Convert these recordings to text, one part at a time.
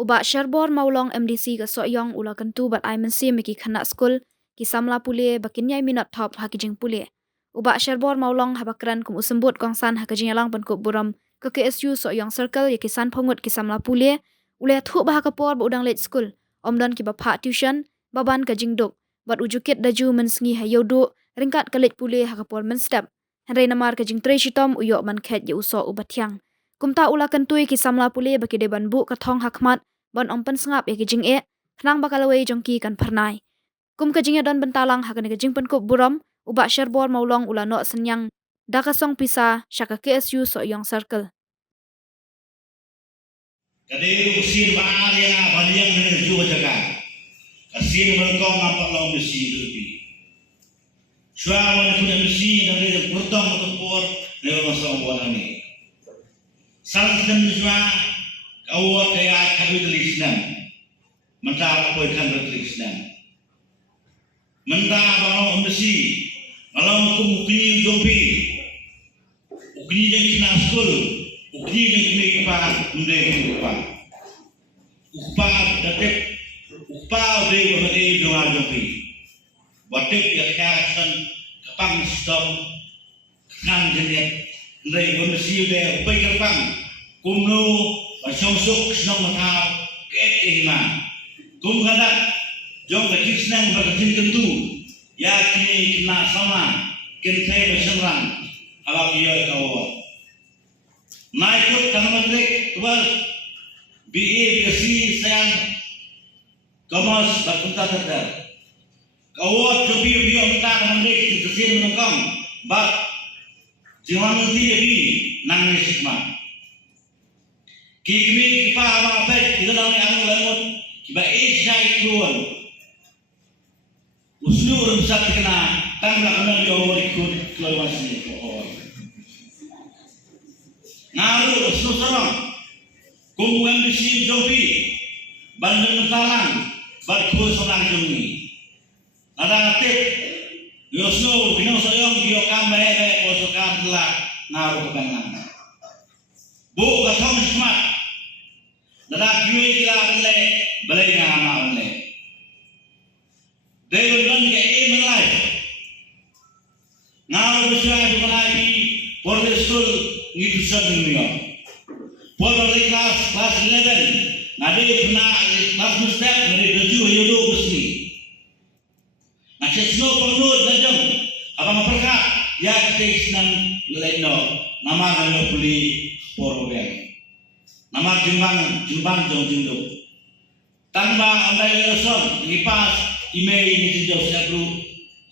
Uba Sherbor Maulong MDC ka soyong ula kantu bat Aiman si miki khana school ki samla pule bakinyai minot top hakijing pule. Uba Sherbor Maulong habakran kum usembut kongsan hakijing alang pankuk buram ke KSU soyong circle yaki san pongut ki samla pule ule thu bahakapor ba udang late school. Omdan ki bapha tuition baban ka jingduk bat ujukit daju mensngi hayodu ringkat kalit pule hakapor menstep. Henry namar ka jing tre shitom uyok man khet ye uso ubatyang. Kumta ula kantui ki samla pule baki deban bu ka thong hakmat bon ompen sengap ya kijing kenang bakalawai jongki kan pernai. Kum kijing don bentalang hakan kijing penkup buram uba Sherbor Maulong ula no senyang dakasong pisa syaka KSU soyong circle. Kadai usin baharia baliang dengan jua jaga. Kasin berkong apa lau mesi lebih. Syua wana punya mesi dari bertong untuk por dari masang wana ni. Salah syua kau kaya kabut Islam. Mentah apa ikan Islam. Mentah balau mesi. Balau kumukni jompi. Ukni yang kena school. Ukni yang kena kepala. Upah dapat upah dari berbagai doa jompi. Batik yang katakan kepang stop ngan jenis dari bermesi dari upah kepang kumno bersosok senang matau ket ihma kum kadak jom kecil senang berkecil tentu ya kini kena sama kentai berserang awak dia kau naikut tanamatrik tuas BA BSc sayang Kamas berpunta terder. Kau cobi dia minta kemandek sesuai menengkam. Bak jangan nanti jadi nangis hikmah. Kini kita abang apa? Kita dalam yang lemot. Kita Asia keluar. Usnu rumsat kena tanglah kena dia orang ikut keluar sini. Ngaru usnu sarang. Kumpulan besi jopi. Bandar mentalang. Berkuat senang jumi. Ada aktif. Yosno bingung sayang dia kamera posokan telah ngaruh kebangan. Bu katham smart. Nada kiwe kila bele bele ngama bele. They will run the aim in life. Ngaruh besar di malai for the school need to serve dunia. For the class 11. Nade pernah kelas mustaq dari tujuh yodo besni. Nasi snow perlu dajam. Abang perkah ya kita senang leno. Nama kami beli porobeng. Nama jumbang jong jinduk. Tanpa andai leson lipas email ini jauh sebru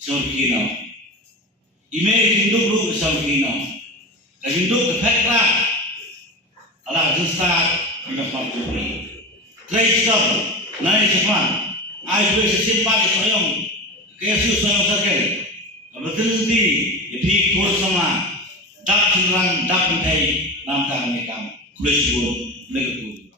sorkino. Email jinduk ru sorkino. Jinduk kefekra. Alah justad dengan parjuri. Tracer, naik cepat. Ayo sesimpan soyong, KSU soyong circle. Betul di, di kurs sama, dak cenderang dak mentai, nampak mereka kulis buat mereka.